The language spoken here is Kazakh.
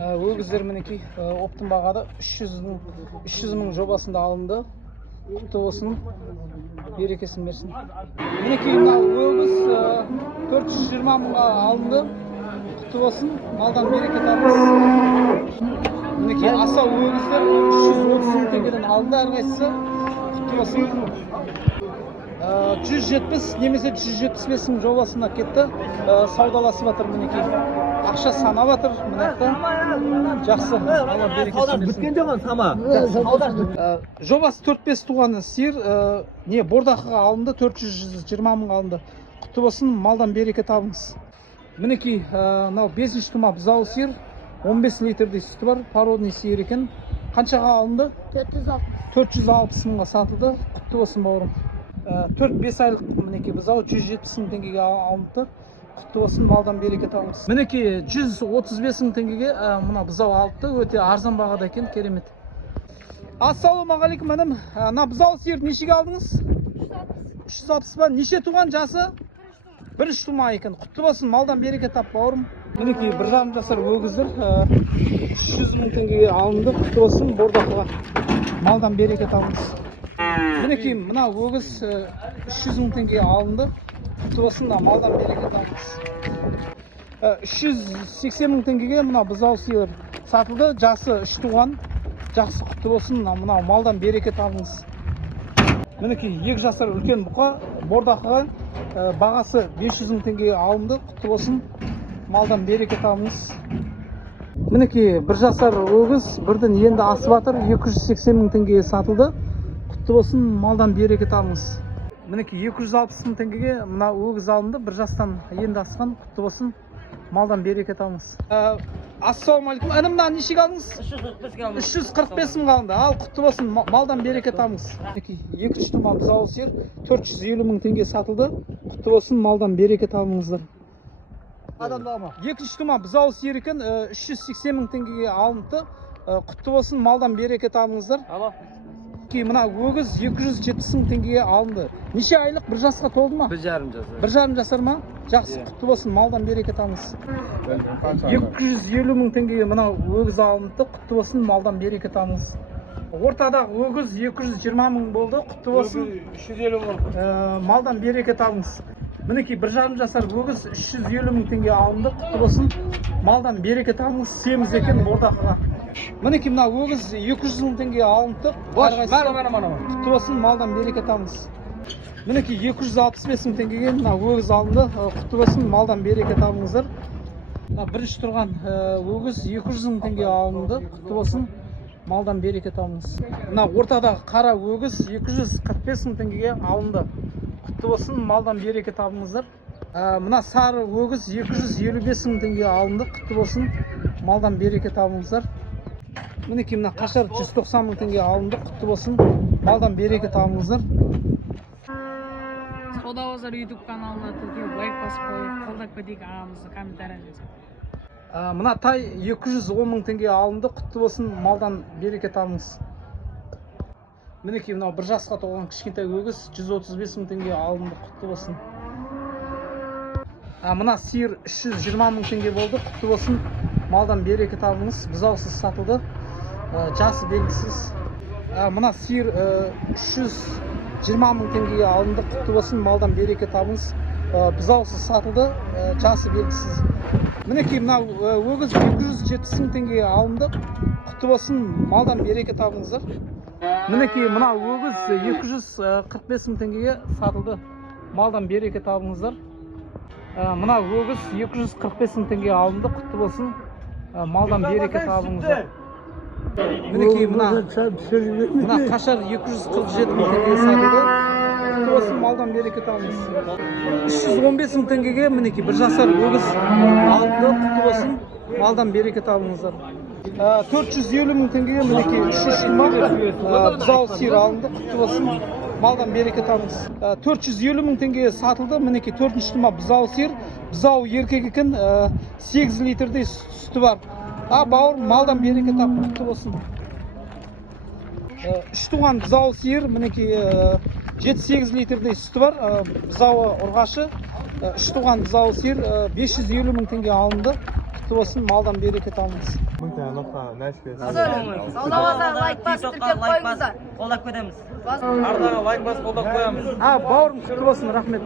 Өгіздер мінекей оптым бағада 300 мың жобасында алынды. Құтты болсын, берекесін берсін. Мінекей мынау өгіз 420 мыңға алынды. Құтты болсын, малдан береке табыңыз. Мінекей аса өгіздер 330 мың теңгеден алынды әрқайсысы. Құтты болсын. 170 немесе 175 мың жобасына кетті. Саудаласып жатыр мінекей. Ақша санап жатыр мынақта. Жақсы. Алла берекесін берсін. Жобасы 4-5 туған сиыр бордақыға алынды, 420 мың алынды. Құтты болсын, малдан береке табыңыз. Мінекей мынау 5-ші тума бұзау сиыр, 15 литрдей сүті бар, породный сиыр екен. Қаншаға алынды? 460 мыңға сатылды. Құтты болсын бауырым. 4-5 айлық мінекей бұзау 170 мың теңгеге алынды. Құтты болсын, малдан береке табыңыз. Мінекей 135 мың теңгеге мына бұзау алыпты. Өте арзан бағада екен, керемет. Ассалаумағалейкум інім. Мына бұзау сиыр нешеге алдыңыз? 360 ба? Неше туған жасы? 1 тума екен. Құтты болсын, малдан береке тап бауырым. Мінекей 1,5 жасар өгіздер 300 мың теңгеге алынды. Құтты болсын, бордақыға малдан береке табыңыз. Мінекей мына өгіз 300 мың теңгеге алынды. Құтты болсын, малдан береке табыңыз. 380 мың теңгеге мына бұзау сиыр сатылды. Жасы 3 туған. Жақсы, құтты болсын, мына малдан береке табыңыз. Мінекей 2 жасар үлкен бұқа бордақыға бағасы 500 мың теңгеге алынды. Құтты болсын, малдан береке табыңыз. Мінекей 1 жасар өгіз бірден енді асып жатыр. 280 мың теңгеге сатылды. Құтты болсын, малдан береке табыңыз. Мінекей 260 мың теңгеге мына өгіз алынды. 1 жастан енді асқан. Құтты болсын, малдан береке табыңыз. Ассалаумағалейкум. Інім, мына нешеге алдыңыз? 345 мың алынды. Ал, құтты болсын, малдан береке табыңыз. Мінекей 2 тума бұзау сиыр 450 мың теңге сатылды. Құтты болсын, малдан береке табыңыздар. 2 тума бұзау сиыр екен 380 мың теңгеге алынды. Құтты болсын, малдан береке табыңыздар. Мына өгіз 270 мың теңгеге алынды. Неше айлық? 1 жасқа толды ма? 1,5 жасар. 1,5 жасар ма? Жақсы, құтты болсын, малдан береке табыңыз. 250 мың теңгеге мына өгіз алынды. Құтты болсын, малдан береке табыңыз. Ортадағы өгіз 220 мың болды. Құтты болсын, 350 мың. малдан береке табыңыз. Мінекей 1,5 жасар өгіз 350 мың теңге алынды. Құтты болсын, малдан береке табыңыз. Семіз екен бордақыға. Мінекей мына өгіз 200 мың теңге алынды. Құтты болсын, малдан береке табыңыз. Мінекей 265 мың теңгеге мына өгіз алынды. Құтты болсын, малдан береке табыңыздар. Бірінші тұрған өгіз 200 мың теңге алынды. Құтты болсын, малдан береке табыңыз. Мына ортадағы қара өгіз 245 мың теңгеге алынды. Құтты болсын, малдан береке табыңыздар. Мына сары өгіз 255 мың теңге алынды. Құтты болсын, малдан береке табыңыздар. Мінекей мына қашар 190 мың теңге алынды. Құтты болсын, малдан береке табыңыздар. Саудабазар YouTube каналына тіркеліп лайк басып қойып, қолдап кетейік ағамызды, комментария жазып. Мына тай 210 мың теңге алынды. Құтты болсын, малдан береке табыңыз. Мінекей мынау 1 жасқа толған кішкентай өгіз 135 мың теңге алынды. Құтты болсын. Мына сиыр 320 мың теңге болды. Құтты болсын, малдан береке табыңыз. Бұзаусыз сатылды. Жасы белгісіз. Мына сиыр 320 мың теңгеге алынды. Құтты болсын, малдан береке табыңыз. Бұзаусыз сатылды. Жасы белгісіз. Мінекей мына өгіз 270 мың теңгеге алынды. Құтты болсын, малдан береке табыңыздар. Мінекей мына өгіз 245 мың теңгеге сатылды. Малдан береке табыңыздар. Мына өгіз 245 мың теңге алынды. Құтты болсын, малдан береке табыңыздар. Мінекей мына қашар 247 мың теңгеге сатылды. Құтты болсын, малдан береке табыңыз. 315 мың теңгеге мінекей 1 жасар өгіз алынды. Құтты болсын, малдан береке табыңыздар. 450 мың теңгеге мінекей 3 тума бұзау сиыр алынды. Құтты болсын, малдан береке табыңыз. 450 мың теңгеге сатылды. Мінекей 4 тума бұзау сиыр. Бұзау еркек екен, 8 литрдей сүті бар. Бауыр, малдан береке тап, құтты болсын. 3 туған бұзау сиыр, мінекей 7-8 литрдей сүті бар. Бұзауы ұрғашы. 3 туған бұзау сиыр 550 мың теңге алынды. құтты болсын, малдан береке табыңыз. Саудамызда лайк басып тіркеп қойыңыздар. Қолдап көреміз. Арнаға лайк басып қолдап қоямыз. Бауырым құтты болсын, рахмет.